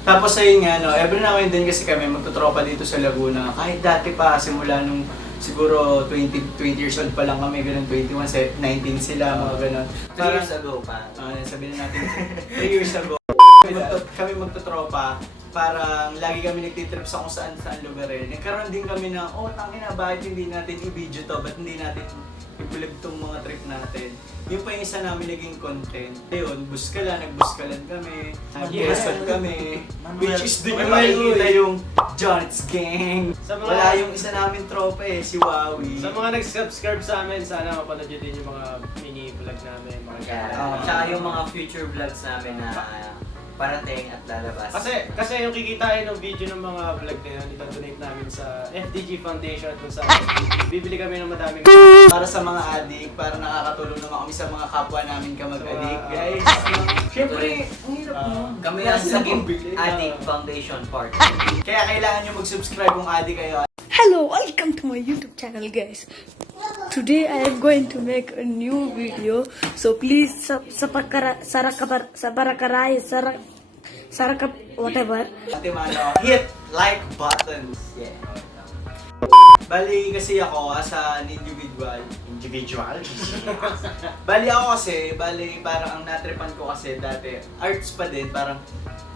Tapos ayun nga, no, every now and then kasi kami magtutropa dito sa Laguna. Kahit dati pa, simula nung siguro 20, 20 years old pa lang kami, ganun, 21, se- 19 sila, mga ganun. Three years ago pa. Ah, sabihin na natin, 3 years ago, magtut- kami magtutropa, parang lagi kami nagtitrip sa kung saan saan lugar eh. Nagkaroon din kami na, oh, tangina, bakit hindi natin i-video to? Ba't hindi natin i-vlog tong mga trip natin? Yun pa yung isa namin naging content. Ayun, buskala, nagbuskalan kami, nag-guested kami, which is doon yung Manuel, makikita yung John's Gang. Sa mga- Wala yung isa namin tropa eh, si Wawi. Sa mga nag-subscribe sa amin, sana mapanood din yung mga mini vlog namin, mga Yeah. gala. Ah. Tsaka yung mga future vlogs namin na parating at lalabas. Kasi kasi yung kikitain ng video ng mga vlog na yun, ito-donate namin sa FDG Foundation kung saan bibili kami ng madaming para sa mga adik, para nakakatulong naman kami sa mga kapwa namin kamag-adik, Sa- guys. Siyempre, ang hirap Ah, mo. Kami Wala ang saging pambili. Adik Foundation Part. Kaya kailangan nyo mag-subscribe kung adik kayo. Hello, welcome to my YouTube channel, guys. Today I am going to make a new video, so please sabarakaray sarak sarakap whatever. Hit like buttons. Yeah. Bali kasi ako as an individual. individual. Bali ako kasi, bali parang ang natripan ko kasi dati, arts pa din, parang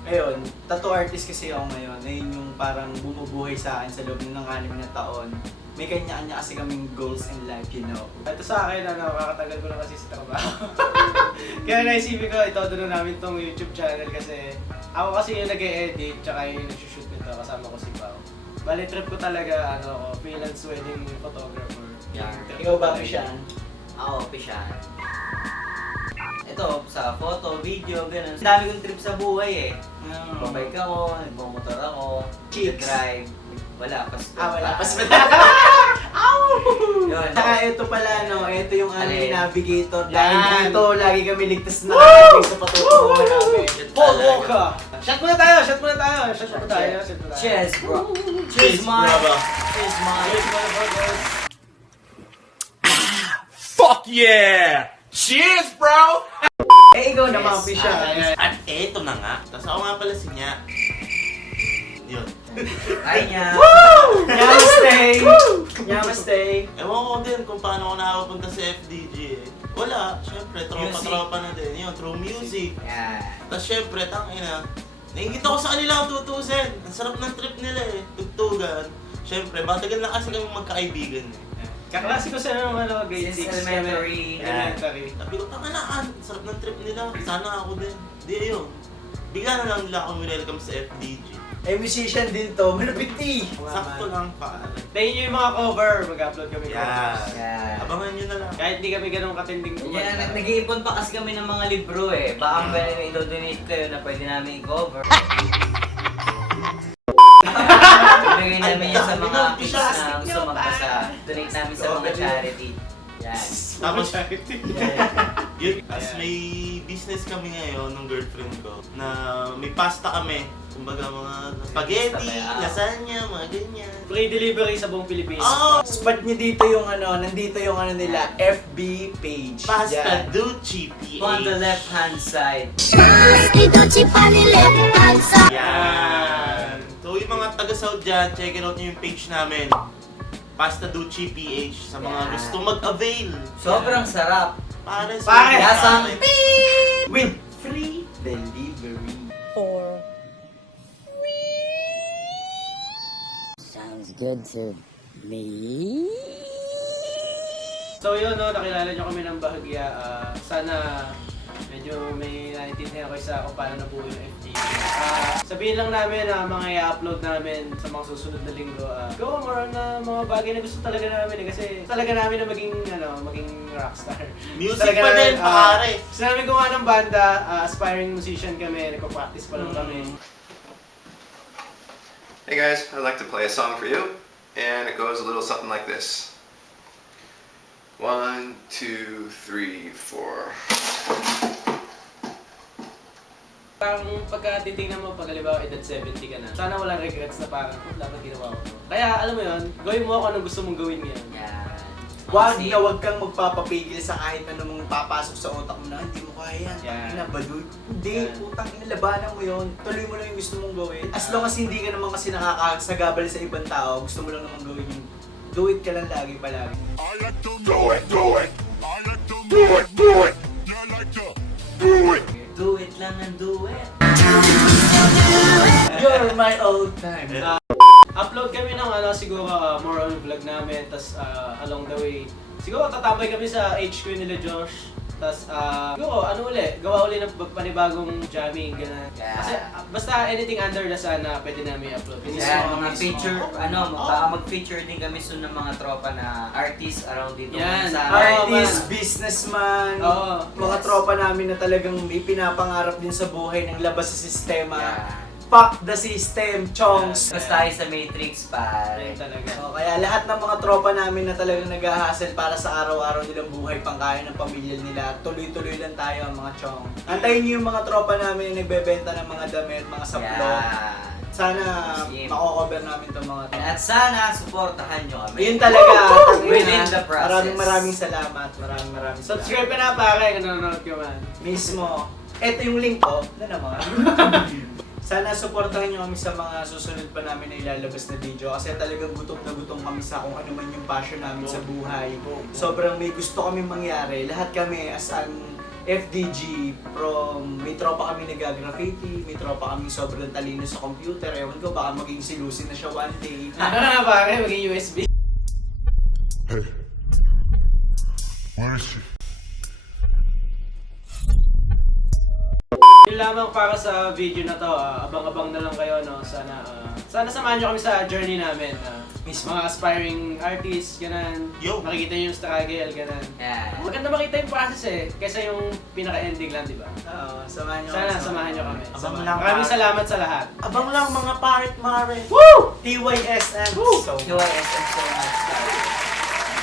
Ayun, tattoo artist kasi ako ngayon. Ayun yung parang bumubuhay sa akin sa loob ng anim na taon. May kanya-kanya kasi kaming goals in life, you know. Ito sa akin, ano, kakatagal ko na kasi sa trabaho. Kaya naisipin ko, ito na namin tong YouTube channel kasi ako kasi yung nag-e-edit, tsaka yung nag-shoot nito, kasama ko si Pao. Bali, trip ko talaga, ano, ako, freelance wedding photographer. Yeah. Ikaw ba. Pishan? Ako, Pishan. Ito, sa photo, video, ganun. Ang dami kong trip sa buhay eh. Babike ako, nagmamotor ako, Chicks. drive. Wala, pas. Ah, wala. Pas ba Yun. Saka ito pala, no, ito yung aming Alin? navigator. Yan. Dahil dito, lagi kami ligtas na karating sa patutunguhan namin. Paul Walker! Shot muna tayo! Shot muna tayo! Shot muna tayo! Shot muna tayo! Cheers, bro. Cheers, man. Cheers, man. Cheers, motherfuckers! Fuck yeah! Cheers, bro! Eh, ikaw naman. Pishan. At eto na nga. Tapos ako nga pala si Nya. Yun. Ay niya. Namaste! Namaste! Ewan ko din kung paano ako nakapunta sa FDG eh. Wala. Siyempre, tropa-tropa na din. Yun, through music. Yeah. Tapos siyempre, tangina. Naingit ako sa kanila kung tutusin. Ang sarap ng trip nila eh. Tugtugan. Siyempre, matagal na kasi kami magkaibigan eh. Kaklase ko sa ano, ano, grade Since 6. elementary. Elementary. Sabi ko, tanga na, an, sarap ng trip nila. Sana ako din. Di yun. Bigla na lang nila ako welcome sa FDG. Eh, musician din to. Malapit eh. Sakto lang pa. Tayo nyo yung mga cover, mag-upload kami Yeah. covers. Yeah. Abangan nyo na lang. Kahit di kami ganun katinding Yeah, nag nag-iipon pa kasi kami ng mga libro eh. Baka pwede may i-donate kayo na pwede namin i-cover. Ibigay namin yan sa mga kids na gusto magpasa. Donate namin sa mga charity. Yan. Tapos, yun, as may business kami ngayon ng girlfriend ko, na may pasta kami. Kumbaga mga spaghetti, Pasta, ah. lasagna, mga ganyan. Free delivery sa buong Pilipinas. Oh! Spot nyo dito yung ano, nandito yung ano nila, FB page. Pasta Yan. Ducci On the PH. left hand side. Yan. So yung mga taga-South dyan, check it out nyo yung page namin. Pasta Ducci PH sa mga Yan. gusto mag-avail. Sobrang sarap. Pare, Pare, lasang With free delivery. Or Sounds good to me. So yun, no, nakilala nyo kami ng bahagya. Ah, sana medyo may naiintindihan ko sa kung paano nabuo yung FD. Ah, sabihin lang namin na mga i-upload namin sa mga susunod na linggo. ah, go more na mga bagay na gusto talaga namin eh. Kasi talaga namin na maging, ano, maging rockstar. Music Talaga pa namin, din, ah, pare. Gusto namin gumawa ng banda, ah, aspiring musician kami, nagpa-practice pa lang kami. Hey guys, I'd like to play a song for you, and it goes a little something like this. One, two, three, four. Parang pagka titingnan mo, pag halimbawa edad 70 ka na, sana walang regrets na parang, oh, dapat ginawa ko to. Kaya alam mo yun, gawin mo ako anong gusto mong gawin ngayon. Yan. Wag Kasi- na wag kang magpapapigil sa kahit anong papasok sa utak mo na hindi mo kaya yan. Yan. Ina, baduy. Hindi, Yan. putang ina, labanan mo yun. Tuloy mo lang yung gusto mong gawin. As long as hindi ka naman kasi nakakasagabal sa ibang tao, gusto mo lang naman gawin yung do it ka lang lagi palagi. I like to do it, do it. I like to do it, do it. Lang and do it. You're my old time. Ah, upload kami ng ano siguro ah, more on vlog namin tas ah, along the way siguro tatambay kami sa HQ nila Josh tas ah, siguro ano uli gawa uli ng panibagong jamming ganun Yeah. kasi ah, basta anything under the sun na pwede namin i-upload Yan, mga feature, ano, Oh. baka mag-feature din kami soon ng mga tropa na artists around dito. Yan. Sa Oh, Artist, man. businessman, Oo. mga Yes. tropa namin na talagang may pinapangarap din sa buhay ng labas sa sistema. Yan. Fuck the system, chongs! Tapos tayo sa Matrix, pare. Ayun talaga So, kaya lahat ng mga tropa namin na talagang nag-hassle para sa araw-araw nilang buhay, pangkaya ng pamilya nila, tuloy-tuloy lang tayo mga chong. Antayin niyo yung mga tropa namin na nagbebenta ng mga damit, mga saplot. Yan. Sana Sim. mako-cover namin itong mga to. At sana, supportahan nyo kami. Yun talaga. tangina. Within the process. Maraming maraming salamat. Maraming maraming salamat. subscribe ka na pare kung nanonood ka man Mismo. Ito yung link ko. Na naman. Sana supportahan nyo kami sa mga susunod pa namin na ilalabas na video kasi talagang gutom na gutom kami sa kung ano man yung passion namin sa buhay. Sobrang may gusto kami mangyari. Lahat kami as an FDG from may tropa kami nag-graffiti, may tropa kami sobrang talino sa computer. Ewan ko, baka maging si Lucy na siya one day. ano na pare maging USB Hey. Where is she? Yun lamang para sa video na to, ah, abang-abang na lang kayo, no? Sana, ah, sana samahan nyo kami sa journey namin. ah. Mismo. mga aspiring artists, ganun. Yo. Makikita nyo yung struggle, ganun. Yan. Maganda makita yung process eh, kaysa yung pinaka-ending lang, di ba? Oo, samahan nyo Sana samahan nyo kami. Abang Samahan. lang, Maraming pare. salamat sa lahat. Abang lang mga parit mare. TYSM. So, QISM so much.